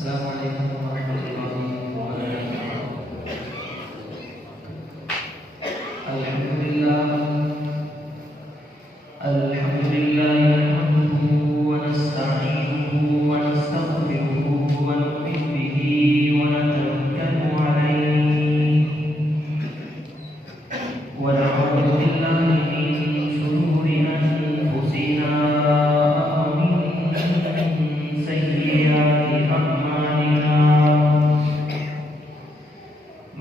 السلام علیکم ورحمۃ اللہ وبرکاتہ۔ الحمدللہ نحمده ونستعینه ونستغفره ونؤمن به ونتوکل علیہ ونعوذ باللہ من شرور انفسنا ومن سیئات اعمالنا،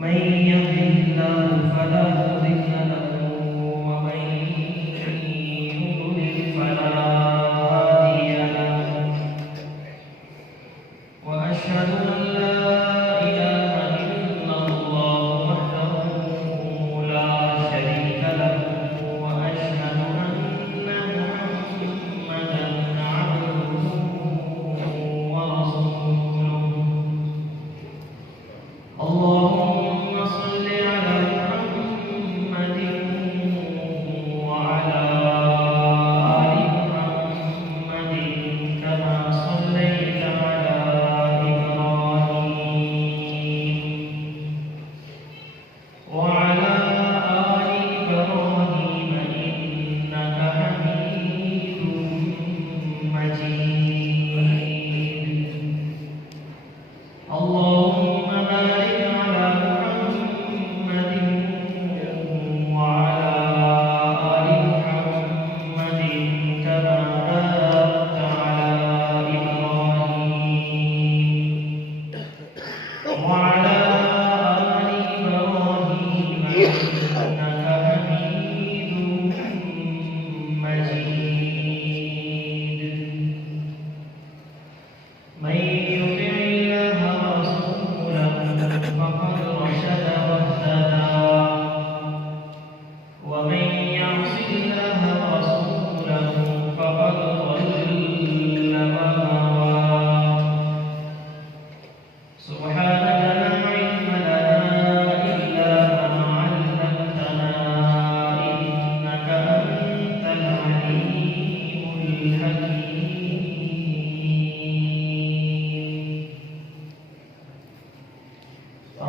من يهده الله فلا مضل له ومن يضلل فلا هادي له، وأشهد أن لا إله إلا الله وحده لا شريك له، وأشهد أن محمدا عبده ورسوله. اللهم صل على محمد وعلى آل محمد كما صليت على إبراهيم وعلى آل إبراهيم إنك حميد مجيد. اللهم بارك على محمد وعلى آل محمد كما باركت على إبراهيم وعلى آل إبراهيم إنك حميد مجيد. من يطع الله ورسوله فقد رشد واهتدى، ومن يعص الله ورسوله فقد ضل وغوى. سبحانك لا علم لنا إلا ما علمتنا إنك أنت العليم الحكيم.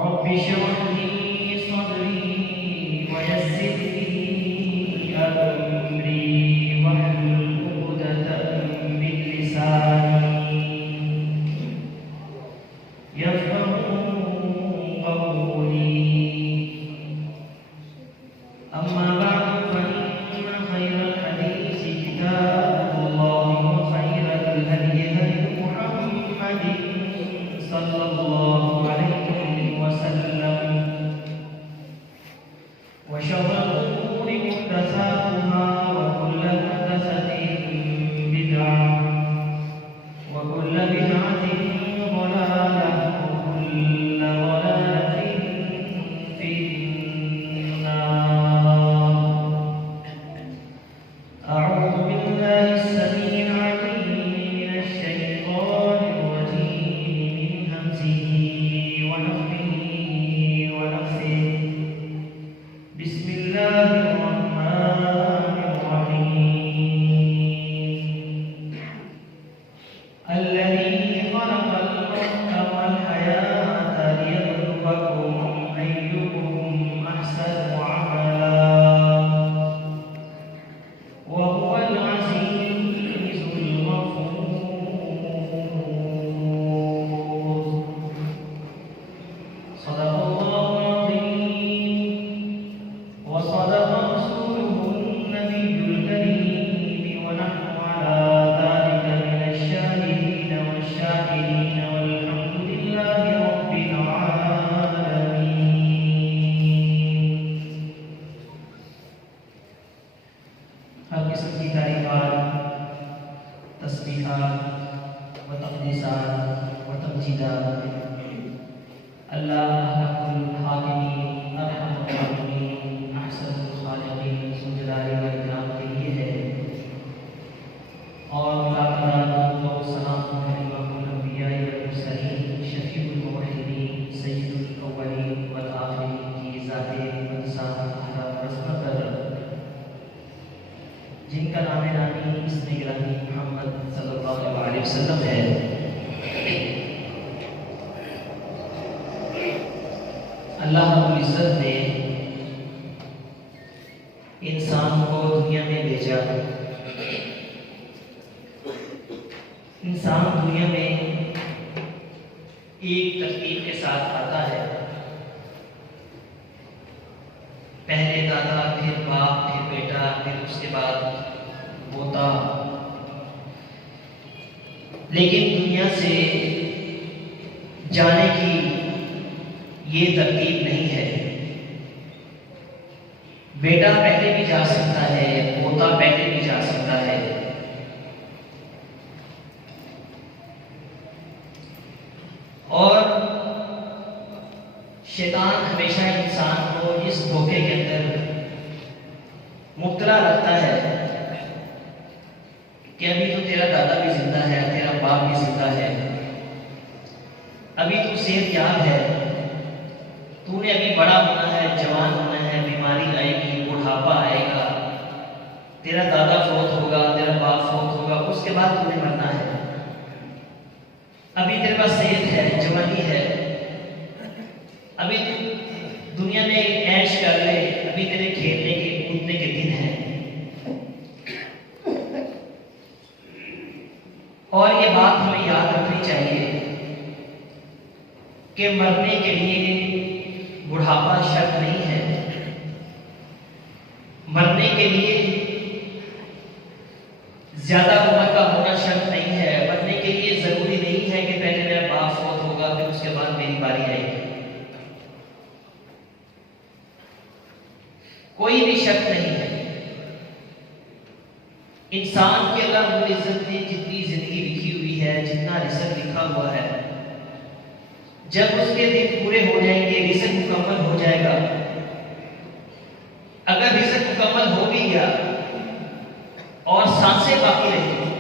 رب اشرح لي صدري ويسر لي أمري واحلل عقدة من لساني يفقهوا قولي. أما بعد فإن خير الحديث كتاب الله وخير الهدي هدي محمد صلى الله عليه وسلم، وشر الأمور محدثاتها وكل محدثة بدعة وكل بدعة ضلالة وكل ضلالة في النار. أعوذ بالله السميع العليم من الشيطان الرجيم من همزه ونفخه ونفثه. بسم الله الرحمن الرحيم. الذي خلق الموت والحياة ليبلوكم أيكم أحسن عملا وهو العزيز الغفور. صدق الله العظيم وصدق رسوله النبي الكريم، ونحن على ذلك من الشاهدين والشاكرين والحمد لله رب العالمين. ہر قسم کی تعریفات، تسبیحات و تقدیسات و تمجیدات اللہ احق الحاکمین ارحم الراحمین احسن الخالقین ذو الجلال والاکرام کے لیے ہے، اور لاکھ و سلام خلیفہ الانبیاء والمرسلین شفیع الموحدین سید الاولین والآخرین کی ذات انسان رسمت پر، جن کا نام نامی اسم الہی محمد صلی اللہ علیہ وسلم ہے. اللہ رب العزت نے انسان کو دنیا میں بھیجا. انسان دنیا میں ایک ترتیب کے ساتھ آتا ہے. پہلے دادا، پھر باپ، پھر بیٹا، پھر اس کے بعد پوتا. لیکن دنیا سے جانے کی یہ ترتیب نہیں ہے. بیٹا پہلے بھی جا سکتا ہے، پوتا پہلے بھی جا سکتا ہے. اور شیطان ہمیشہ انسان کو اس دھوکے کے اندر مبتلا رکھتا ہے کہ ابھی تو تیرا دادا بھی زندہ ہے، تیرا باپ بھی زندہ ہے، ابھی تو صحت یاب ہے، تو نے ابھی بڑا ہونا ہے، جوان ہونا ہے، بیماری آئے گی، بڑھاپا آئے گا، تیرا دادا فوت ہوگا، تیرا باپ فوت ہوگا، اس کے بعد تو نے مرنا ہے. ابھی تیرے پاس صحت ہے، جوانی ہے، ابھی دنیا میں عیش کر لے، ابھی تیرے کھیلنے کے کودنے کے دن ہیں. اور یہ بات ہمیں یاد رکھنی چاہیے کہ مرنے کے لیے بڑھاپا شرط نہیں ہے. مرنے کے لیے زیادہ عمر کا ہونا شرط نہیں ہے. مرنے کے لیے ضروری نہیں ہے کہ پہلے میرا باپ فوت ہوگا، پھر اس کے بعد میری باری آئے گی. کوئی بھی شرط نہیں ہے. انسان کے اللہ رب العزت نے جتنی زندگی لکھی ہوئی ہے، جتنا رزق لکھا ہوا ہے، جب اس کے دن پورے ہو جائیں گے، رزق مکمل ہو جائے گا. اگر رزق مکمل ہو بھی گیا اور سانسیں باقی رہیں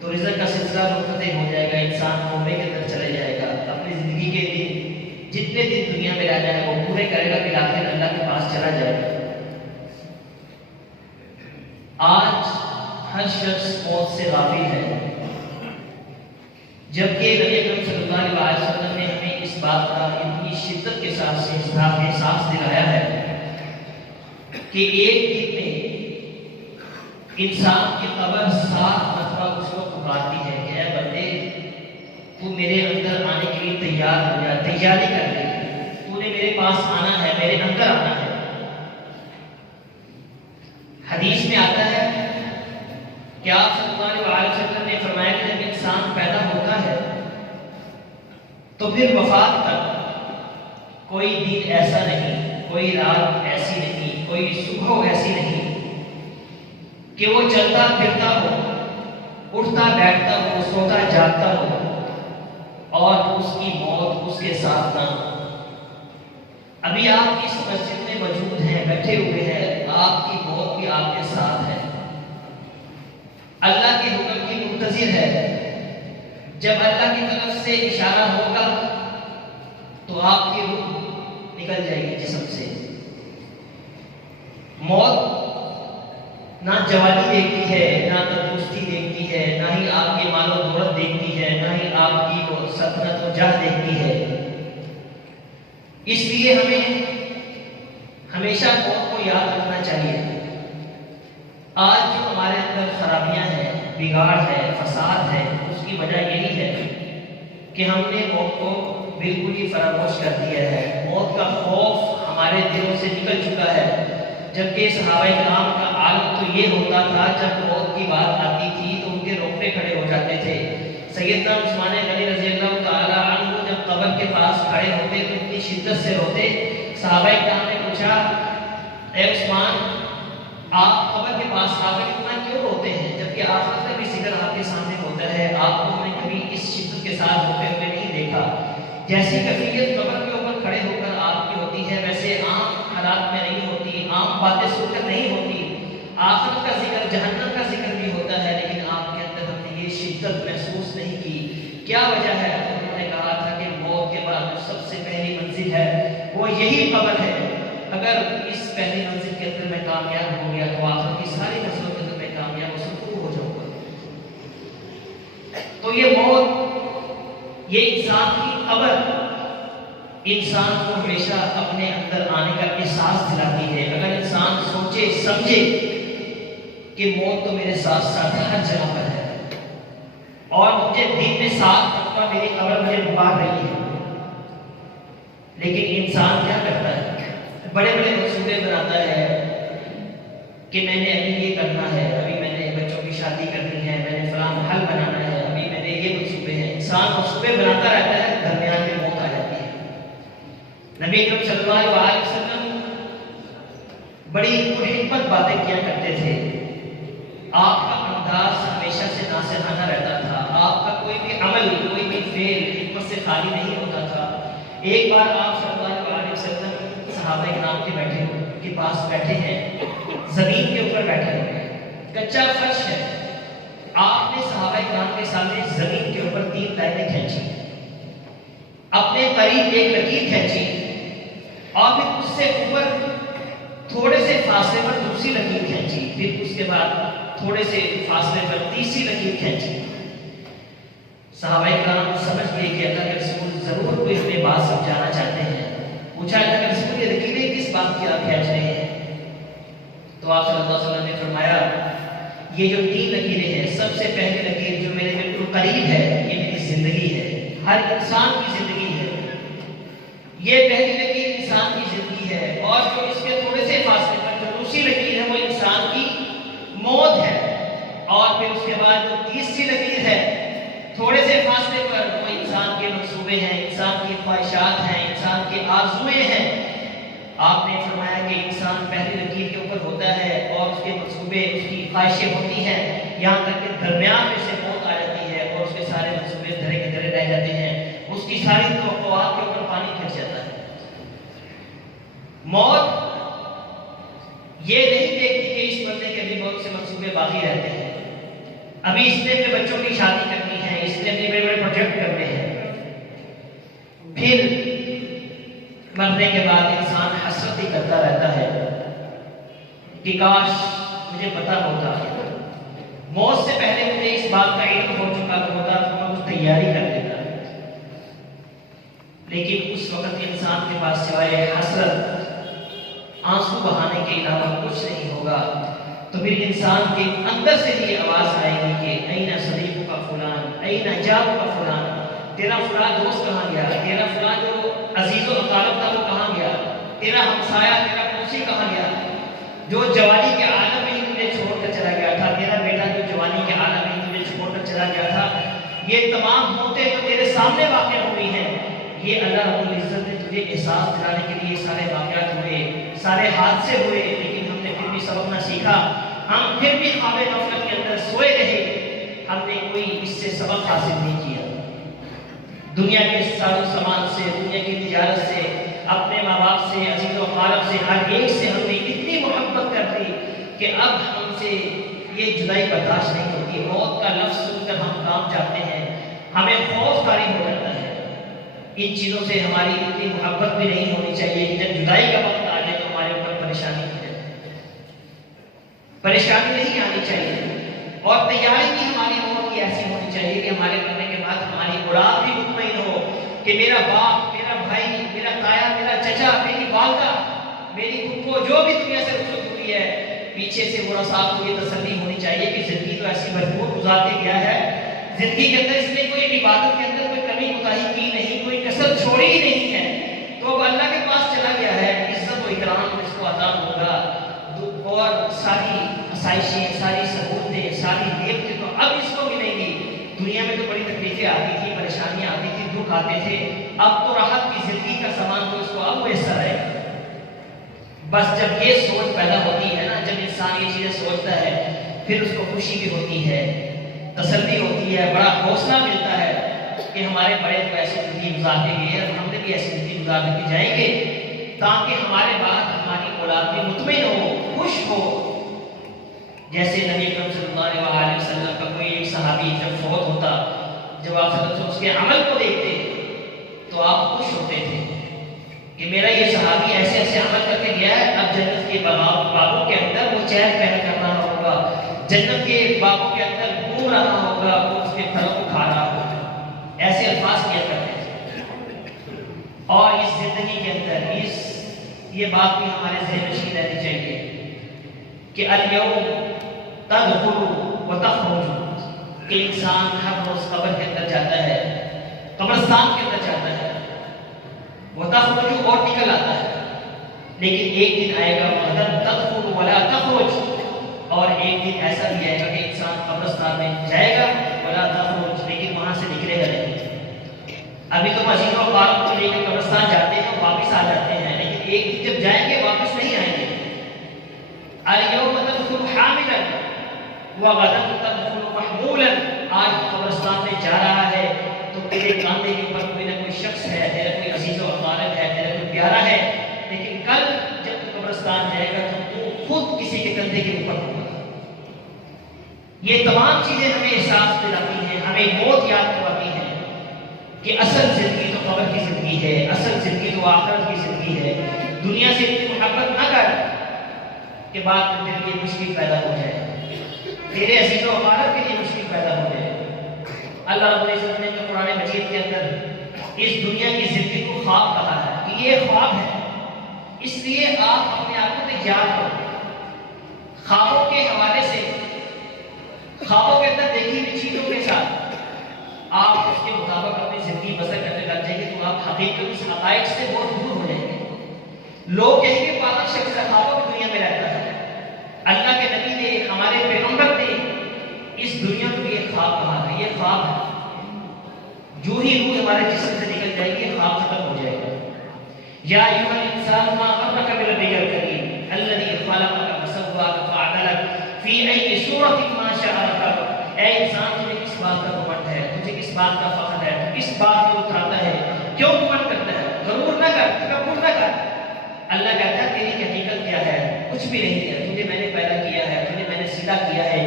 تو رزق کا سلسلہ منقطع ہو جائے گا. انسان کومے کے اندر چلے جائے گا. اپنی زندگی کے دن جتنے دن دنیا میں رہنا ہے وہ پورے کرے گا، پھر آخر اللہ کے پاس چلا جائے گا. آج ہر شخص موت سے غافل ہے، جبکہ نبی اکرم صلی اللہ علیہ وسلم نے ہمیں اس بات کا اتنی شدت کے ساتھ احساس دلایا ہے کہ ایک دن میں انسان کی قبر 7 مرتبہ اس کو پکارتی ہے کہ اے بندے، تو میرے اندر آنے کے لیے تیار ہو جا، تیاری کر لے، تو نے میرے پاس آنا ہے، میرے اندر آنا ہے. حدیث میں آتا ہے کہ آپ صلی اللہ علیہ وسلم نے فرمایا کہ جب انسان پیدا ہوتا ہے تو پھر وفات تک کوئی دن ایسا نہیں، کوئی رات ایسی نہیں، کوئی صبح ایسی نہیں کہ وہ چلتا پھرتا ہو، اٹھتا بیٹھتا ہو، سوتا جاگتا ہو اور اس کی موت اس کے ساتھ نہ ہو. ابھی آپ اس مسجد میں موجود ہیں، بیٹھے ہوئے ہیں، آپ کی موت بھی آپ کے ساتھ ہے. اللہ کے حکم کی منتظر ہے. جب اللہ کی طرف سے اشارہ ہوگا تو آپ کی روح نکل جائے گی جسم سے. موت نہ جوانی دیکھتی ہے، نہ تندرستی دیکھتی ہے، نہ ہی آپ کے مال و دولت دیکھتی ہے، نہ ہی آپ کی وہ سلطنت و جاہ دیکھتی ہے. اس لیے ہمیں ہمیشہ موت کو یاد رکھنا چاہیے. آج جو ہمارے اندر خرابیاں ہیں، بگاڑ ہے، فساد ہے، اس کی وجہ یہی ہے کہ ہم نے موت کو بالکل ہی فراموش کر دیا ہے. موت کا خوف ہمارے دلوں سے نکل چکا ہے. جبکہ صحابہ کرام کا عالم تو یہ ہوتا تھا جب موت کی بات آتی تھی تو ان کے رونگٹے کھڑے ہو جاتے تھے. سیدنا عثمان غنی رضی اللہ تعالی عنہ جب قبر کے پاس کھڑے ہوتے تو اتنی شدت سے روتے. صحابہ کرام نے پوچھا، اے عثمان، آپ قبر کے پاس آ کر اتنا کیوں روتے ہیں جبکہ آخرت کا بھی ذکر آپ کے سامنے ہوتا ہے؟ آپ کو ہم نے کبھی اس شدت کے ساتھ روتے ہوئے نہیں دیکھا. جیسی کیفیت قبر کے اوپر کھڑے ہو کر آپ کی ہوتی ہے ویسے عام حالات میں نہیں ہوتی، عام باتیں سن کر نہیں ہوتی. آخرت کا ذکر، جہنم کا ذکر بھی ہوتا ہے، لیکن آپ کے اندر ہم نے یہ شدت محسوس نہیں کی. کیا وجہ ہے؟ انہوں نے کہا تھا کہ موت کے بعد جو سب سے پہلی منزل ہے وہ یہی قبر ہے. اگر اس پہلی منزل کے اندر میں کامیاب ہو گیا تو آخرت کی ساری منزلوں کے اندر میں کامیاب و سرخرو ہو جاؤں گا. تو یہ موت، یہ انسان کی قبر انسان کو ہمیشہ اپنے اندر آنے کا احساس دلاتی ہے۔ اگر انسان سوچے سمجھے کہ موت تو میرے ساتھ ساتھ ہر جگہ پر ہے اور مجھے دن میں ساتھ رکھنا میری قبر مجھے مار رہی ہے، لیکن انسان کیا کرتا ہے؟ بڑے بڑے منصوبے بناتا ہے کہ میں نے ابھی یہ کرنا ہے، ابھی میں نے بچوں کی شادی کرنی ہے، میں نے فلاں محل بنانا ہے، ابھی میں نے یہ منصوبے ہیں۔ انسان منصوبے بناتا رہتا ہے، درمیان میں موت آ جاتی ہے۔ نبی اکرم صلی اللہ علیہ وسلم بڑی حکمت باتیں کیا کرتے تھے۔ آپ کا انداز ہمیشہ سے ناصحانہ رہتا تھا، آپ کا کوئی بھی عمل، کوئی بھی فعل حکمت سے خالی نہیں ہوتا تھا۔ ایک بار آپ صلی اللہ علیہ وسلم صحابہ کرام کے پاس بیٹھے ہیں، زمین کے اوپر بیٹھے ہوئے، کچا فرش ہے۔ آپ نے صحابہ کرام کے سامنے زمین کے اوپر 3 لائنیں کھینچی، اپنے قریب ایک لکیر کھینچی اور پھر اس سے اوپر تھوڑے سے فاصلے پر دوسری لکیر کھینچی، پھر اس کے بعد تھوڑے سے فاصلے پر تیسری لکیر کھینچی۔ صحابہ کرام سمجھ گئے کہ اللہ کے رسول ضرور کوئی ہمیں بات سمجھانا چاہتے ہیں۔ پوچھا اللہ کے رسول یہ لکیریں کس بات کی آپ کھینچ رہے ہیں؟ تو آپ صلی اللہ علیہ وسلم نے فرمایا یہ جو 3 لکیریں ہیں، سب سے پہلی لکیر جو میرے بالکل قریب ہے یہ میری زندگی ہے، ہر انسان کی زندگی ہے، یہ پہلی لکیر انسان کی زندگی ہے، اور جو اس کے تھوڑے سے فاصلے پر جو دوسری لکیر ہے وہ انسان کی موت ہے، اور پھر اس کے بعد جو تیسری لکیر ہے تھوڑے سے فاصلے پر وہ انسان کے منصوبے ہیں، انسان کی خواہشات ہیں، انسان کی آرزویں ہیں۔ آپ نے فرمایا کہ انسان پہلی لکیر کے اوپر ہوتا ہے اور اس کے منصوبے، اس کی خواہشیں ہوتی ہیں، یہاں تک کہ درمیان میں سے موت آ جاتی ہے اور اس کے سارے منصوبے دھرے کے دھرے رہ جاتے ہیں، اس کی ساری توقعات کے اوپر پانی پھر جاتا ہے۔ موت یہ نہیں دیکھتی کہ اس بندے کے ابھی بہت سے منصوبے باقی رہتے ہیں، ابھی اس نے اپنے بچوں کی شادی کرنی ہے، اس نے اپنے بڑے بڑے پروجیکٹ کرنے ہیں۔ پھر مرنے کے بعد انسان حسرت ہی کرتا رہتا ہے کہ کاش مجھے پتا ہوتا، موت سے پہلے مجھے اس بات کا علم ہو چکا ہوتا تو میں اس تیاری کر لیتا، لیکن اس وقت انسان کے پاس سوائے حسرت، آنسو بہانے کے علاوہ کچھ نہیں ہوگا۔ تو پھر انسان کے اندر سے یہ آواز آئے گی کہ اینا صدیق کا فلان، اینا جاب کا فلان، تیرا فلان دوست کہاں گیا، تیرا فلان جو عزیز و اقارب تھا وہ کہاں گیا، تیرا ہمسایہ، تیرا پڑوسی کہاں گیا، جو جوانی کے عالم میں ہی تجھے چھوڑ کر چلا گیا تھا، تیرا بیٹا جو جوانی کے عالم میں ہی تجھے چھوڑ کر چلا گیا تھا۔ یہ تمام موتیں جو تیرے سامنے واقع ہوئی ہیں، یہ اللہ رب العزت نے تجھے احساس دلانے کے لیے سارے واقعات ہوئے، سارے حادثے ہوئے، لیکن ہم نے پھر بھی سبق نہ سیکھا، ہم پھر بھی خواب غفلت کے اندر سوئے رہے، ہم نے کوئی اس سے سبق حاصل نہیں کیا۔ دنیا کے ساز و سامان سے، دنیا کی تجارت سے، اپنے ماں باپ سے، عزیز و اقارب سے، ہر ایک سے ہم نے اتنی محبت کر دی کہ اب ہم سے یہ جدائی برداشت نہیں ہوتی۔ موت کا لفظ سن کر ہم کام جاتے ہیں، ہمیں خوف طاری ہو جاتا ہے۔ ان چیزوں سے ہماری اتنی محبت بھی نہیں ہونی چاہیے کہ جب جدائی کا وقت آ جائے تو ہمارے اوپر پریشانی ہو جائے، پریشانی نہیں آنی چاہیے۔ اور تیاری بھی ہماری موت کی ایسی ہونی چاہیے کہ ہمارے مرنے کے بعد ہماری اولاد بھی مطمئن ہو کہ میرا باپ، میرا بھائی، میرا تایا، میرا چچا، میری والدہ، میری پھپھو جو بھی دنیا سے رخصت ہوئی ہے، پیچھے سے وہ صاحب کو یہ تسلی ہونی چاہیے کہ زندگی تو ایسی بھرپور گزارتے گیا ہے، زندگی کے اندر اس نے کوئی عبادت کے اندر کوئی کمی کوتاہی کی نہیں، کوئی کسر چھوڑی ہی نہیں ہے، تو اب اللہ کے پاس چلا گیا ہے، عزت و اکرام اس کو عطا ہوگا، اور ساری آسائشیں، ساری سہولتیں، ساری نعمتیں تو اب اس کو ملیں گی۔ دنیا میں تو بڑی تکلیفیں آتی تھی، پریشانیاں آتی تھی، دکھ آتے تھے، اب تو راحت کی زندگی کا سامان تو اس کو اب میسر ہے۔ بس جب یہ سوچ پیدا ہوتی ہے نا، جب انسان یہ چیزیں سوچتا ہے، پھر اس کو خوشی بھی ہوتی ہے، تسلی ہوتی ہے، بڑا حوصلہ ملتا ہے کہ ہمارے بڑے تو ایسی زندگی گزار کے گئے اور ہم نے بھی ایسی زندگی گزار کے جائیں گے، تاکہ ہمارے بعد ہماری اولاد بھی مطمئن ہو، خوش ہو۔ جیسے نبی اکرم صلی اللہ علیہ وسلم کا کوئی ایک صحابی جب فوت ہوتا، جب آپ صلی اللہ علیہ وسلم اس کے عمل کو دیکھتے تو آپ خوش ہوتے تھے کہ میرا یہ صحابی ایسے ایسے عمل کر کے گیا ہے، اب جنت کے باغوں کے اندر وہ چہل پہل کر رہا ہوگا، جنت کے باغوں کے اندر گھوم رہا ہوگا، وہ اس کے پھلوں کو کھا رہا ہوگا، ایسے الفاظ کیا کرتے تھے۔ اور اس زندگی کے اندر یہ بات بھی ہمارے ذہن نشین رہنی چاہیے کہ الیوم تدخل و تخرج، کہ انسان ہر روز قبر کے اندر جاتا ہے، قبرستان کے اندر جاتا ہے، وہ تخرج اور نکل آتا ہے، لیکن ایک دن آئے گا غدن تدخل ولا تخرج، اور ایک دن ایسا بھی آئے گا کہ انسان قبرستان میں جائے گا ولا تخرج، لیکن وہاں سے نکلے گا نہیں۔ ابھی تو عزیز و اقارب کو لے کے قبرستان جاتے ہیں، واپس آ جاتے ہیں، لیکن ایک دن جب جائیں گے واپس نہیں آئیں گے۔ الیوم تدخل حاملا وغدا تدخل محمولا، آج قبرستان میں جا رہا ہے تو تیرے کاندھے کے اوپر کوئی نہ کوئی شخص ہے، تیرا کوئی عزیز و اقارب ہے، تیرا کوئی پیارا ہے، لیکن کل جب تو قبرستان جائے گا تو خود کسی کے کندھے کے اوپر ہوگا۔ یہ تمام چیزیں ہمیں احساس دلاتی ہیں، ہمیں موت یاد کرواتی ہیں کہ اصل زندگی تو قبر کی زندگی ہے، اصل زندگی تو آخرت کی زندگی ہے۔ دنیا سے اتنی محبت نہ کر کہ بعد میں تیرے لیے مشکل پیدا ہو جائے، تیرے عزیز و اقارب کے لیے مشکل پیدا ہو جائے۔ اللہ رب العزت نے قرآن مجید کے اندر اس دنیا کی زندگی کو خواب کہا ہے کہ یہ خواب ہے، اس لیے آپ اپنے آپ کو تیار کرو۔ خوابوں کے حوالے سے، خوابوں کے اندر دیکھی ہوئی چیزوں کے ساتھ آپ اس کے مطابق اپنی زندگی بسر کرنے لگ جائیں گے تو آپ حقیقت اس حقائق سے بہت دور ہو جائیں گے۔ لوگ کہیں گے پاگل شخص خوابوں کی دنیا میں رہتا ہے۔ اللہ کے نبی نے، ہمارے پیغمبر نے اس دنیا کو یہ خواب کہا ہے، یہ خواب ہے۔ جو ہی روح ہمارے جسم سے نکل جائے گی خواب ختم ہو جائے گا۔ یا ایھا الانسان ما غرک بربک الکریم الذی خلقک فسواک فعدلک فی ای صورۃ ما شاء رکبک۔ اے انسان، تجھے کس بات کا گھمنڈ ہے، تجھے کس بات کا فخر ہے، تو کس بات کو اٹھاتا ہے، کیوں گھمنڈ کرتا ہے؟ غرور نہ کر، تکبر نہ کر۔ اللہ کہتا ہے تیری حقیقت کیا ہے؟ کچھ بھی نہیں ہے، تجھے میں نے پیدا کیا ہے، تجھے میں نے سیدھا کیا ہے۔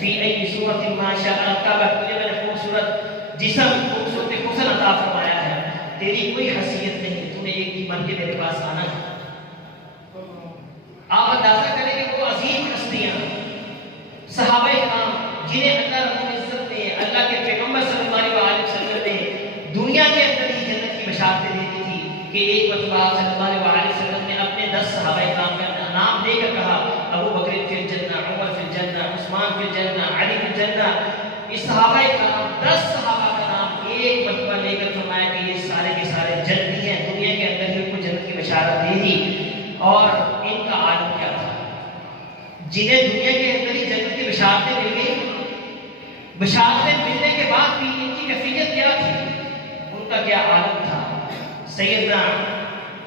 فی ای صورۃ ما شاء رکبک، تجھے میں نے خوبصورت جسم، خوبصورت حسن عطا فرمایا ہے، تیری کوئی حیثیت نہیں، تو نے ایک ہی بن کے میرے پاس آنا ہے۔ آپ اندازہ کریں کہ وہ عظیم ہستیاں، صحابہ کرام، جنہیں اللہ رب العزت نے، اللہ کے پیغمبر صلی اللہ علیہ وسلم نے دنیا کے اندر ہی جنت کی بشارتیں دی تھی کہ ایک مرتبہ صلی اللہ علیہ وسلم نے اپنے 10 صحابہ کرام کا نام دے کر کہا، ابو بکر فی الجنہ، عمر فی الجنہ، عثمان فی الجنہ، علی فی الجنہ۔ اس صحابہ کرام 10 صحابہ کا نام ایک مرتبہ لے کر فرمایا کہ یہ سارے کے سارے جنتی ہیں، دنیا کے اندر ہی ان کو جنت کی بشارت دے دی۔ اور ان کا عالم کیا تھا؟ جنہیں دنیا کے اندر ہی جنت کی بشارتیں مل گئی، بشارتیں ملنے کے بعد بھی ان کی کیفیت کیا تھی، ان کا کیا عالم تھا؟ سیدنا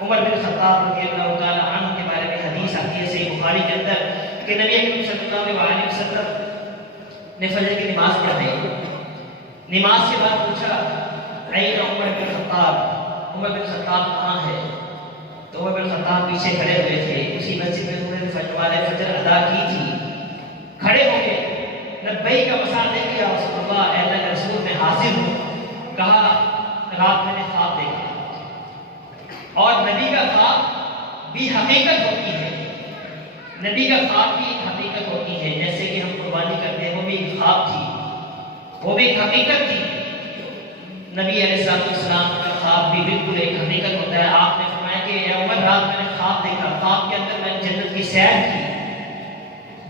عمر بن خطاب رضی اللہ تعالی عنہ کے بارے میں حدیث آتی ہے صحیح بخاری کے اندر کہ نبی اکرم صلی اللہ علیہ وسلم نے فجر کی نماز پڑھائی، نماز کے بعد پوچھا این عمر بن خطاب، عمر بن خطاب کہاں ہے؟ تو عمر بن خطاب پیچھے کھڑے ہوئے تھے، اسی مسجد میں انہوں نے فجر ادا کی تھی، کھڑے ہو گئے، لبیک مسا دے دیا رسول اللہ، اے اللہ کے رسول میں حاضر ہوں۔ کہا رات میں نے خواب دیکھا، اور نبی کا خواب بھی حقیقت ہوتی ہے، نبی کا خواب بھی ایک حقیقت ہوتی ہے، جیسے کہ ہم قربانی کرتے ہیں وہ بھی ایک خواب تھی، وہ بھی ایک حقیقت تھی۔ نبی علیہ السلام کا خواب بھی بالکل ایک حقیقت ہوتا ہے۔ آپ نے فرمایا کہ اے عمر، رات میں نے خواب دیکھا، خواب کے اندر میں نے جنت کی سیر کی،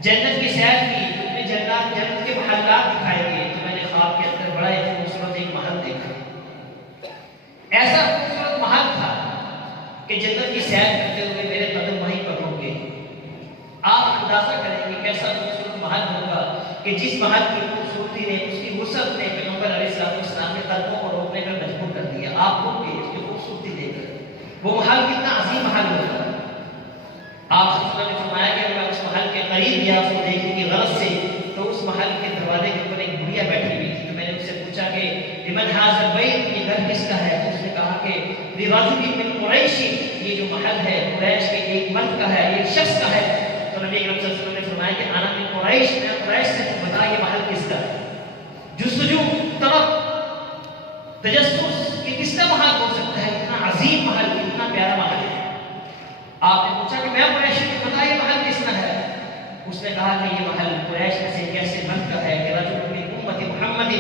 جنت کی سیر کی، جنت کے محلات دکھائے گئے، تو میں نے خواب کے اندر بڑا ایک خوبصورت ایک محل دیکھا، ایسا خوبصورت محل تھا کہ جنت کی سیر کرتے ہوئے میرے قدم وہیں پر رک گئے۔ آپ اندازہ کریں کہ کیسا خوبصورت محل ہوگا کہ جس محل کی خوبصورتی نے، اس کی وسعت نے پیغمبر علیہ السلام کے قدموں کو روکنے کا مجبور کر دیا۔ آپ رک گئے اس کی خوبصورتی دیکھ کر، وہ محل کتنا عظیم محل ہوگا۔ آپ صلی اللہ علیہ وسلم نے فرمایا کہ میں اس محل کے قریب گیا اس کو دیکھنے کی غرض سے، تو اس محل کے دروازے کے اوپر ایک بڑھیا بیٹھی ہوئی تھی، تو میں نے اس سے پوچھا کہ لمن ھذا البیت، یہ گھر کس کا ہے؟ تو اس نے کہا کہ لرجل من قریش، یہ جو محل ہے قریش کے ایک مرد کا ہے، ایک شخص کا ہے۔ تو نبی اکرم صلی اللہ علیہ وسلم نے فرمایا کہ انا من قریش، میں قریش سے، بتا یہ محل کس کا ہے؟ جستجو، طلب، تجسس، یہ کس کا محل ہو سکتا ہے؟ اتنا عظیم محل، اتنا پیارا محل ہے۔ آپ نے پوچھا کہ میں قریش سے، بتا یہ محل کس کا ہے؟ اس نے کہا کہ یہ محل قریش میں سے ایک ایسے مرد کا ہے کہ رجل من امت محمد،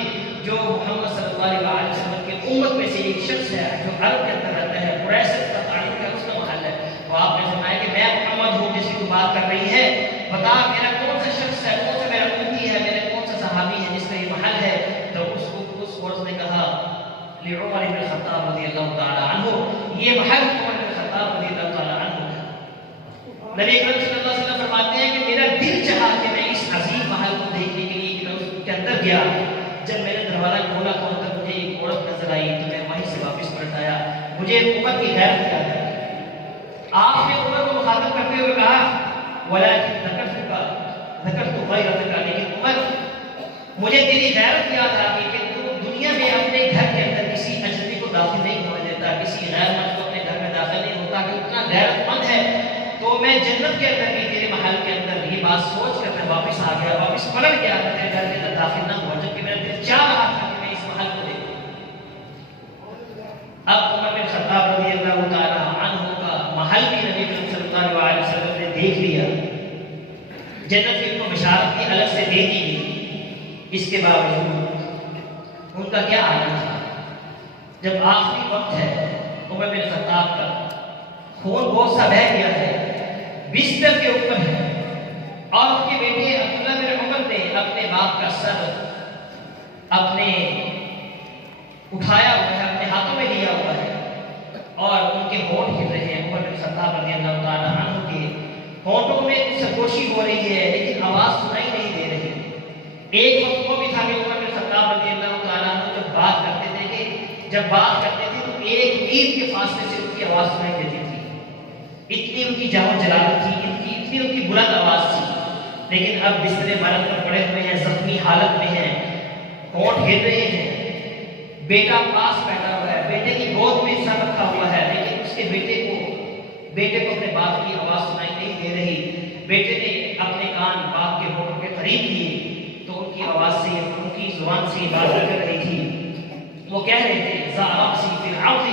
جو محمد صلی اللہ علیہ وسلم کے امت میں سے ایک شخص ہے جو عرب کے اندر رہتا ہے، لعمر بن الخطاب رضی اللہ تعالی عنہ، یہ محل عمر بن الخطاب رضی اللہ تعالی عنہ کا۔ نبی اکرم صلی اللہ علیہ وسلم فرماتے ہیں کہ میرا دل چاہا کہ میں اس عظیم محل کو دیکھنے کے لیے اس کے اندر گیا، جب میں نے دروازہ کھولا تو اندر مجھے ایک عورت نظر آئی تو میں وہیں سے واپس پلٹ آیا، مجھے عمر کی غیرت یاد آئی۔ آپ نے عمر کو مخاطب کرتے ہوئے کہا ولیکن ذکرت غیرتک، لیکن عمر مجھے تیری غیرت یاد آ گئی کہ تو دنیا میں اپنے گھر کے اندر کسی اجنبی کو داخل نہیں ہونے دیتا، کسی غیر مرد کو اپنے گھر میں داخل نہیں ہوتا، کہ اتنا غیرت مند ہے، تو میں جنت کے اندر بھی تیرے محل کے اندر یہ بات سوچ کر میں واپس آ گیا، واپس پلٹ گیا، تیرے گھر کے اندر داخل نہ ہوا، جبکہ میرا دل چاہ رہا تھا کہ میں اس محل کو دیکھوں۔ اب عمر بن خطاب رضی اللہ تعالی عنہ کا محل بھی نبی کریم صلی اللہ علیہ وسلم نے دیکھ لیا، جنت کی ان کو بشارت کی الگ سے دے دی گئی، اس کے باوجود ان کا کیا عالم تھا؟ جب آخری وقت ہے عمر بن خطاب کا، خون بہت سا بہہ گیا ہے، بستر کے اوپر ہے، اور ان کے بیٹے عبداللہ بن عمر نے اپنے باپ کا سر اپنے اٹھایا ہوا ہے، اپنے ہاتھوں میں لیا ہوا ہے، اور ان کے ہونٹ ہل رہے ہیں۔ عمر بن خطاب رضی اللہ تعالیٰ عنہ کے ہونٹوں میں سرگوشی ہو رہی ہے، لیکن آواز سنائی نہیں دے رہی۔ ایک وقت وہ بھی تھا کہ عمر بن خطاب رضی اللہ تعالیٰ عنہ جب بات کرتے تھے تو ایک میل کے فاصلے سے ان کی آواز سنائی دیتی تھی، اتنی ان کی جاہ و جلالت تھی، اتنی ان کی بلند آواز تھی۔ لیکن اب بستر مرض پر پڑے ہوئے ہیں، زخمی حالت میں ہیں، ہونٹ گر رہے ہیں، بیٹا پاس بیٹھا ہوا ہے، بیٹے کی گود میں سر رکھا ہوا ہے، لیکن اس کے بیٹے کو اپنے باپ کی آواز سنائی نہیں دے رہی۔ بیٹے نے اپنے کان باپ کے ہونٹوں کے قریب کیے تو ان کی آواز سے، ان کی زبان سے بات کر رہی تھی۔ وہ کہہ رہے تھے ذا رأسی فی الارض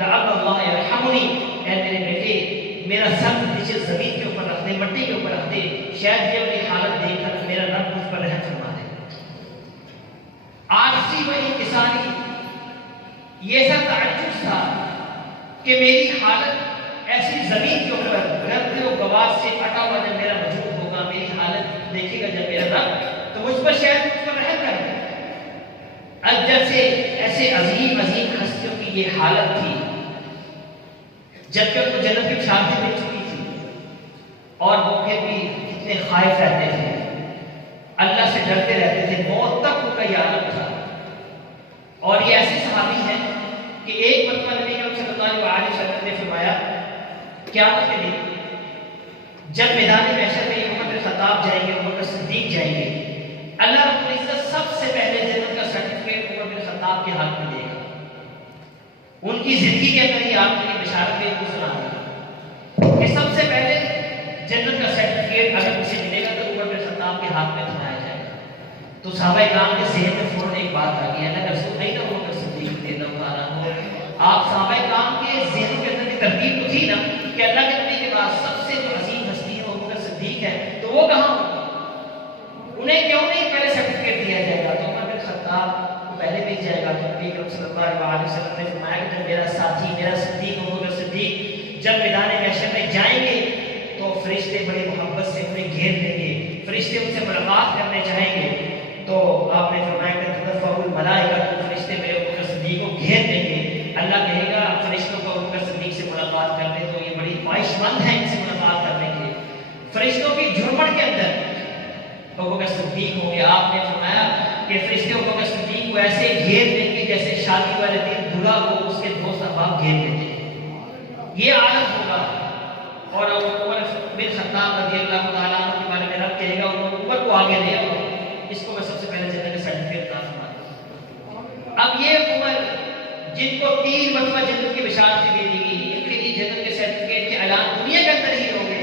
لعل اللہ یرحمنی، اے میرے بیٹے میرا سر نیچے زمین کے اوپر رکھ دے، مٹی کے اوپر رکھ دے، شاید یہ اپنی حالت دیکھ کر میرا رب مجھ پر رحم فرما دے۔ عاجزی و انکساری، یہ سب تعجب تھا کہ میری حالت ایسی زمین کے اوپر گرد و غبار سے پٹا ہوا جب میرا وجود ہوگا، میری حالت دیکھے گا جب میرا رب، تو مجھ پر شاید مجھ پر رحم کر دے۔ اب جب سے ایسے عظیم ہستیوں کی یہ حالت تھی، جبکہ ان کو جنت کی بشارتیں مل چکی تھی، اور وہ پھر بھی اتنے خائف رہتے تھے، اللہ سے ڈرتے رہتے تھے، موت تک ان کا یہ عالم تھا۔ اور یہ ایسے صحابی ہیں کہ ایک مرتبہ نبی کریم صلی اللہ علیہ وسلم نے فرمایا قیامت کے دن جب میدان محشر میں عمر بن خطاب جائیں گے، ابو بکر صدیق جائیں گے، اللہ رب العزت سب سے پہلے جنت کا سرٹیفکیٹ عمر بن خطاب کے ہاتھ میں دے گا۔ ان کی زندگی کے اندر ہی آپ کے لیے بشارت ان کو سنا دی کہ سب سے پہلے جنت کا سرٹیفکیٹ اگر اسے ملے گا تو عمر بن خطاب کے ہاتھ میں تھمایا جائے گا۔ تو صحابہ کرام کے ذہن میں فوراً ایک بات آ گئی، اللہ رسول نہیں نا عمر صدیق رضی اللہ عنہ، آپ صحابہ کرام کے ذہنوں کے اندر ترتیب تو تھی نا کہ اللہ کے نبی کے بعد سب سے جو عظیم ہستی ہے وہ عمر صدیق ہے، تو وہ کہاں ہوگا؟ انہیں کیوں نہیں پہلے سرٹیفکیٹ دیا جائے گا؟ تو عمر بن خطاب کو پہلے مل جائے گا۔ تو نبی کریم صلی اللہ علیہ وسلم نے فرمایا کہ جب میرا ساتھی، میرا صدیق ابو بکر صدیق جب میدان محشر میں جائیں گے تو فرشتے بڑی محبت سے انہیں گھیر لیں گے، فرشتے ان سے ملاقات کرنے چاہیں گے۔ تو آپ نے فرمایا کہ تدفع الملائکہ، تو فرشتے میرے ابو بکر صدیق کو گھیر لیں گے۔ اللہ کہے گا فرشتوں کو ابو بکر صدیق سے ملاقات کرنے تو یہ بڑی خواہش مند ہے ان سے ملاقات کرنے کے۔ فرشتوں کی جھرمٹ کے اندر ابو بکر صدیق ہوں گے۔ آپ نے فرمایا کہ فرشتے ابو بکر صدیق کو ایسے گھیر دیں گے جیسے شادی والے دن دلہا کو اس کے دوست احباب گھیر دیتے ہیں، یہ عالم ہوگا۔ اور عمر بن خطاب رضی اللہ تعالیٰ عنہ کے بارے میں رب کہے گا عمر کو آگے لے آؤ، اس کو میں سب سے پہلے جنت کا سرٹیفکیٹ عطا فرماتا ہوں۔ اب یہ عمر جن کو 3 مرتبہ جنت کی بشارت دے دی گئی، ان کے لیے جنت کے سرٹیفکیٹ کے اعلان دنیا کے اندر ہی ہو گئے۔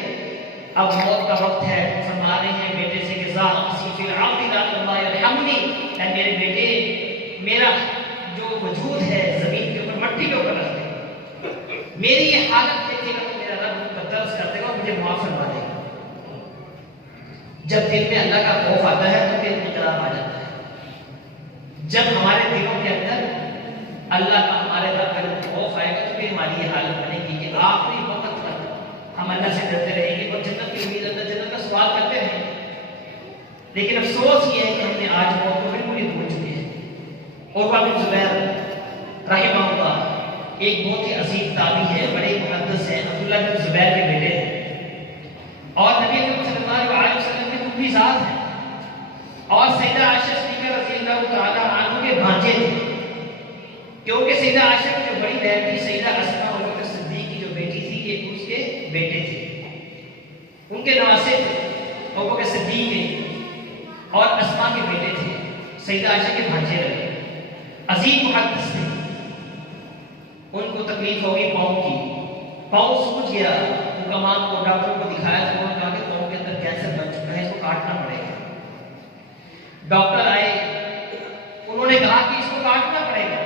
اب موت کا وقت ہے، فرما رہے ہیں بیٹے سے کہ ذا رأسی فی الارض لعل اللہ یرحمنی، اے میرے بیٹے میرا جو وجود ہے زمین کے اوپر، مٹی کے اوپر رکھ دے، میری یہ حالت دیکھے گا تو میرا رب مجھ پر ترس کر دے گا اور مجھے معاف فرما دے گا۔ جب دل میں اللہ کا خوف آتا ہے تو دل انقلاب آ جاتا ہے۔ جب ہمارے دلوں کے اندر اللہ کا، ہمارے رب کا خوف آئے گا تو پھر ہماری یہ حالت بنے گی کہ آخری وقت تک ہم اللہ سے ڈرتے رہیں گے اور جنت کی امید، اللہ جنت کا سوال کرتے رہیں گے۔ لیکن افسوس یہ ہے کہ ہم نے آج موت کو بالکل ہی بھول چکے ہیں۔ عروہ بن زبیر رحمہ اللہ ایک بہت ہی عظیم تابعی ہے، بڑے محدث ہیں، عبداللہ بن زبیر کے بیٹے ہیں اور نبی اکرم صلی اللہ علیہ وسلم کے قربی ذات ہیں اور سیدہ عائشہ صدیقہ رضی اللہ تعالیٰ عنہ کے بھانجے تھے، کیونکہ سیدہ عائشہ کی جو بڑی بہن تھی سیدہ اسماء ابو بکر صدیق کی جو بیٹی تھی یہ اس کے بیٹے تھے، ان کے نواسے تھے، ابو بکر صدیق کے اور اسماء کے بیٹے تھے، سیدہ عائشہ کے بھانجے رہے، عظیم محدث تھے۔ ان کو تکلیف ہوگی پاؤں کی، پاؤں سوج گیا، حکماء کو ڈاکٹروں کو دکھایا تو انہوں نے کہا کہ پاؤں کے اندر کینسر بن چکا ہے، اس کو کاٹنا پڑے گا۔ ڈاکٹر آئے، انہوں نے کہا کہ اس کو کاٹنا پڑے گا،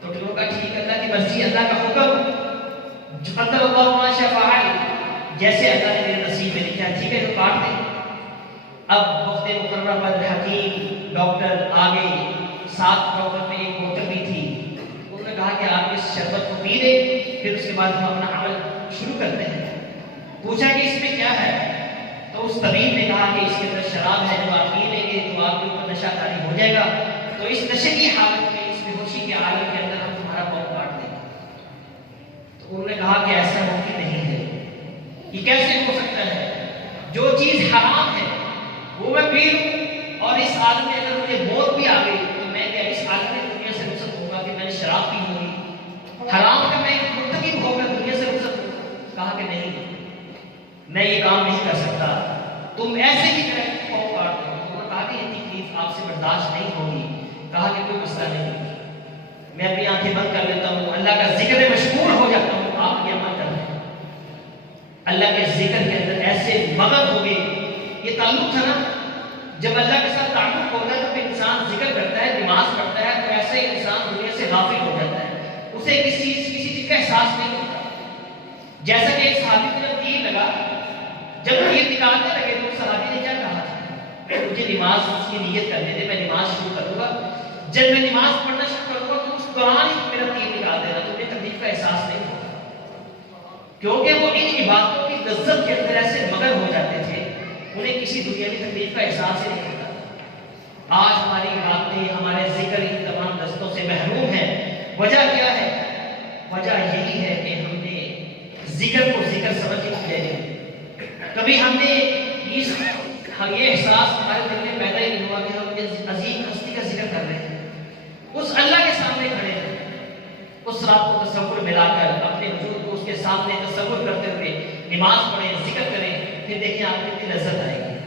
تو ڈاکٹروں کا ٹھیک ہے، اللہ کی مرضی، اللہ کا حکم، قدر اللہ ما شاء فعل، جیسے اللہ نے میرے نصیب میں لکھا ہے ٹھیک ہے تو کاٹ دیں۔ اب وقت مقررہ پر حکیم ڈاکٹر آگے، ساتھ ڈاکٹر میں ایک بوتل بھی تھی، انہوں نے کہا کہ آپ اس شربت کو پی لیں، پھر اس کے بعد ہم اپنا عمل شروع کرتے ہیں۔ پوچھا کہ اس میں کیا ہے، تو اس طبیب نے کہا کہ اس کے اندر شراب ہے، جو آپ پی لیں گے تو آپ کے اوپر نشہ طاری ہو جائے گا، تو اس نشے کی حالت میں، اس بے ہوشی کے عالم کے اندر ہم تمہارا پاؤں کاٹ دیں گے۔ تو انہوں نے کہا کہ ایسا ممکن نہیں ہے، یہ کیسے ہو سکتا ہے، جو چیز حرام ہے وہ میں پی لوں اور اس عالم میں اگر مجھے موت بھی آ گئی تو میں کیا اس عالم دنیا سے رخصت ہوں گا کہ میں نے شراب پی ہوگی، حرام کا میں مرتکب ہو کر دنیا سے رخصت ہوں گا؟ کہا کہ نہیں، میں یہ کام نہیں کر سکتا، تم ایسے ہی کریں پاؤں کاٹ دو۔ انہوں نے کہا کہ یہ تکلیف آپ سے برداشت نہیں ہوگی، کہا کہ کوئی مسئلہ نہیں، میں اپنی آنکھیں بند کر لیتا ہوں، اللہ کا ذکر میں مشغول ہو جاتا ہوں، آپ یہ عمل کر رہے ہیں۔ اللہ کے ذکر کے اندر ایسے مگن ہو گئے، یہ تعلق تھا نا، جب اللہ کے ساتھ تعلق ہوتا ہے تو انسان ذکر کرتا ہے، نماز پڑھتا ہے، تو ایسے ہی انسان دنیا سے غافل ہو جاتا ہے، اسے کسی چیز کا احساس نہیں ہوتا۔ جیسا کہ ایک صحابی کو جب تیر لگا، جب تیر نکالنے لگے تو صحابی نے کیا کہا تھا، مجھے نماز کی نیت کرنے دے، میں نماز شروع کروں گا، جب میں نماز پڑھنا شروع کروں گا تو اس دوران ہی میرا تیر نکال دینا، تو مجھے تکلیف کا احساس نہیں ہوتا، کیونکہ وہ ان عبادتوں کی لذت کے اندر ایسے مگن ہو جاتے تھے، انہیں کسی دنیاوی تکلیف کا احساس ہی نہیں ہوتا۔ آج ہماری عبادتیں، ہمارے ذکر ان تمام لذتوں سے محروم ہیں، وجہ کیا ہے؟ وجہ یہی ہے کہ ہم نے ذکر کو ذکر سمجھ کے کیا ہے، کبھی ہم نے یہ احساس ہمارے دل میں پیدا ہی نہیں ہوا کہ ہم عظیم ہستی کا ذکر کر رہے ہیں، اس اللہ کے سامنے کھڑے ہیں، اس رات کو تصور ملا کر اپنے وجود کو اس کے سامنے تصور کرتے ہوئے نماز پڑھیں، ذکر کریں، پھر دیکھیں آپ کو کتنی لذت آئے گی۔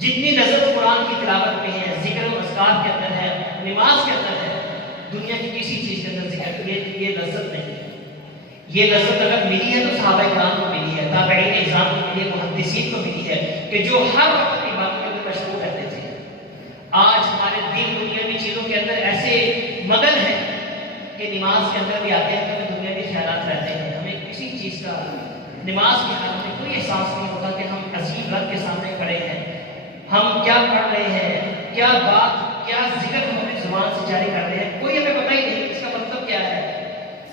جتنی لذت قرآن کی تلاوت میں ہے، ذکر و اذکار کے اندر ہے، نماز کے اندر ہے، دنیا کی کسی چیز کے اندر ذکر یہ لذت نہیں ہے۔ یہ لذت اگر ملی ہے تو صحابہ کرام کو ملی ہے، تابعین اعظام کو ملی ہے، محدثین کو ملی ہے، کہ جو ہر وقت اپنی باتوں کے اندر مشغول رہتے تھے۔ آج ہمارے دل دنیاوی چیزوں کے اندر ایسے مگن ہیں کہ نماز کے اندر بھی آتے ہیں تو ہمیں دنیاوی خیالات رہتے ہیں، ہمیں کسی چیز کا نماز کی حالت میں کوئی احساس نہیں ہوتا کہ ہم عظیم رب کے سامنے کھڑے ہیں، ہم کیا پڑھ رہے ہیں، کیا بات، کیا ذکر ہم اپنی زبان سے جاری کر رہے ہیں، کوئی ہمیں پتہ ہی نہیں اس کا مطلب کیا ہے۔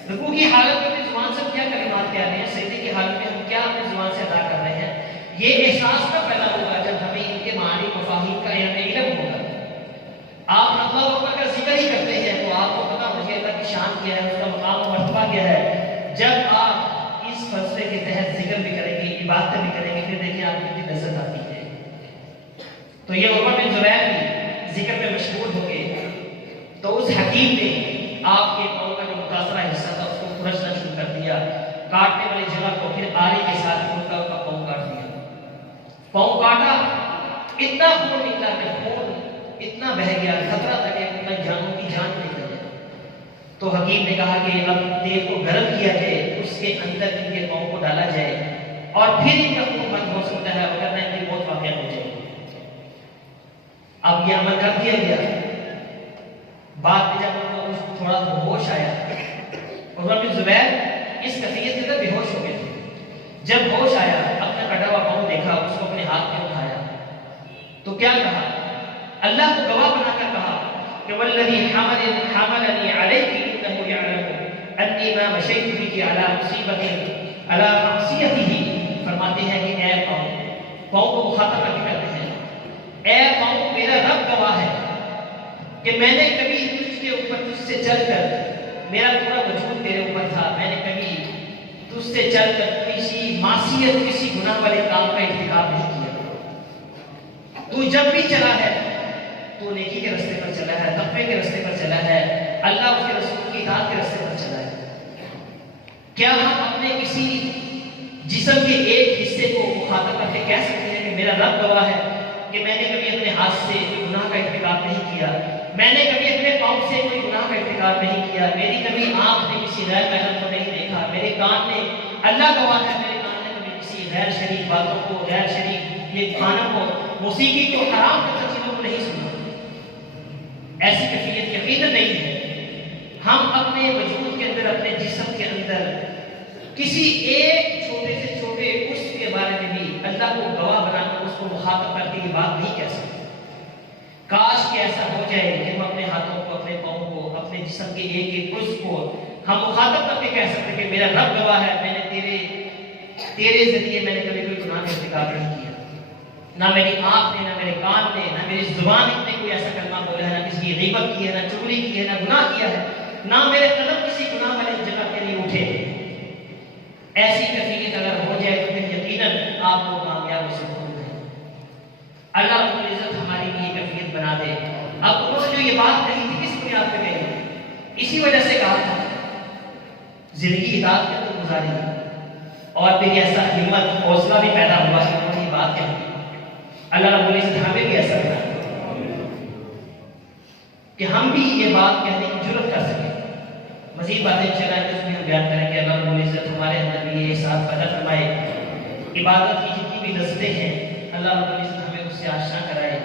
رکوع کی حالت میں اپنی زبان سے کیا کلمات کہہ رہے ہیں، سجدے کی حالت میں ہم کیا اپنی زبان سے ادا کر رہے ہیں، یہ احساس کب پیدا ہوگا؟ جب ہمیں ان کے معنی مفاہیم کا علم ہوگا۔ آپ اللہ اکبر کا ذکر ہی کرتے ہیں تو آپ کو پتہ ہو کہ اللہ کی شان کیا ہے، اس کا مقام و مرتبہ کیا ہے۔ جب آپ اس فلسفے کے تحت ذکر بھی کریں گے، عبادت بھی کریں گے، پھر دیکھیں آپ کو کتنی لذت آتی ہے۔ تو یہ عروہ بن زبیر بھی ذکر میں مشغول ہو گئے، تو اس حکیم نے آپ کے پاؤں کا جو متاثرہ حصہ تھا اس کو کھرچنا شروع کر دیا، کاٹنے والی جگہ کو پھر آلے کے ساتھ ان کا پاؤں کاٹ دیا۔ پاؤں کاٹا، اتنا خون نکلا کہ خون اتنا بہہ گیا، خطرہ تھا کہ اپنا جانوں کی جان نکل جائے۔ تو حکیم نے کہا کہ اب تیل کو گرم کیا جائے، اس کے اندر ان کے پاؤں کو ڈالا جائے اور پھر ان کا خون بند ہو سکتا ہے، ورنہ ان کی موت واقع ہو جائے گی۔ اب یہ عمل کر دیا گیا۔ بعد میں جب ان کو تھوڑا ہوش آیا، عروہ بن زبیر اس کیفیت کے اندر بے ہوش ہو گئے تھے، جب ہوش آیا اپنا کٹا ہوا پاؤں دیکھا، اس کو اپنے ہاتھ میں اٹھایا تو کیا کہا؟ اللہ کو گواہ بنا کر کہا کہ والذی حملنی علیک انہ یعلم انی ما مشیت بک علی مصیبت علی معصیتہ۔ فرماتے ہیں کہ اے پاؤں کو مخاطب کر کے کہتے ہیں، اے پاؤں میرا رب گواہ ہے کہ میں نے کبھی تجھ کے اوپر تجھ سے چل کر میرا پورا وجود تیرے اوپر تھا، میں نے کبھی تجھ سے چل کر کسی معصیت کسی گناہ والے کام کا ارتکاب نہیں کیا۔ تو جب بھی چلا ہے تو نیکی کے راستے پر چلا ہے، تقوی کے راستے پر چلا ہے، اللہ اس کے رسول کی اطاعت کے راستے پر چلا ہے۔ کیا ہم اپنے کسی جسم کے ایک حصے کو مخاطب کر کے کہہ سکتے ہیں کہ میرا رب گواہ ہے کہ میں نے کبھی اپنے ہاتھ سے کوئی گناہ کا ارتکاب نہیں کیا، میں نے کبھی اپنے پاؤں سے کوئی گناہ کا ارتکاب نہیں کیا، میری کبھی آنکھ نے کسی غیر محرم کو نہیں دیکھا، میرے کان نے، اللہ گواہ ہے میرے کان نے کبھی کسی غیر شریک باتوں کو، غیر شریک یہ کھانوں کو، موسیقی کو، حرام کی چیزوں کو نہیں سنا۔ ایسی کیفیت یقیناً نہیں ہے۔ ہم اپنے وجود کے اندر، اپنے جسم کے اندر کسی ایک چھوٹے سے چھوٹے اس کے بارے میں بھی اللہ کو گواہ بنا کر اس کو مخاطب کر کے یہ بات نہیں کہہ سکتے۔ کاش کہ ایسا ہو جائے کہ ہم اپنے ہاتھوں کو، اپنے پاؤں کو، اپنے جسم کے ایک ایک عضو کو ہم مخاطب کر کے کہہ سکتے کہ میرا رب گواہ ہے میں نے تیرے ذریعے میں نے کبھی کوئی گناہ کا ارتکاب نہیں کیا، نہ میری آنکھ نے، نہ میرے کان نے، نہ میری زبان نے کوئی ایسا کلمہ بولا ہے، نہ کسی کی غیبت کی ہے، نہ چغلی کی ہے، نہ گناہ کیا ہے، نہ میرے قدم کسی گناہ والی جگہ کے لیے اٹھے۔ ایسی کیفیت اگر ہو جائے تو پھر یقیناً آپ کو کامیاب ہو سکتے ہیں۔ اللہ رب العزت ہماری لیے کیفیت بنا دے۔ اب انہوں نے جو یہ بات کہی تھی کس بنیاد پہ کہی؟ اسی وجہ سے کہا تھا زندگی اطاعت کے اندر گزاری، اور پھر ایسا ہمت حوصلہ بھی پیدا ہوا کہ انہوں نے یہ بات کہی۔ اللہ رب العزت ہمیں بھی ایسا بنا کہ ہم بھی یہ بات کہنے کی جرات کر سکیں۔ مزید باتیں چلائیں تو اس میں ہم بیان کریں گے۔ اللہ رب العزت ہمارے اندر بھی یہ احساس پیدا فرمائے، عبادت کی جتنی بھی لذتیں ہیں اللہ رب العزت ہمیں اس سے آشنا کرائے۔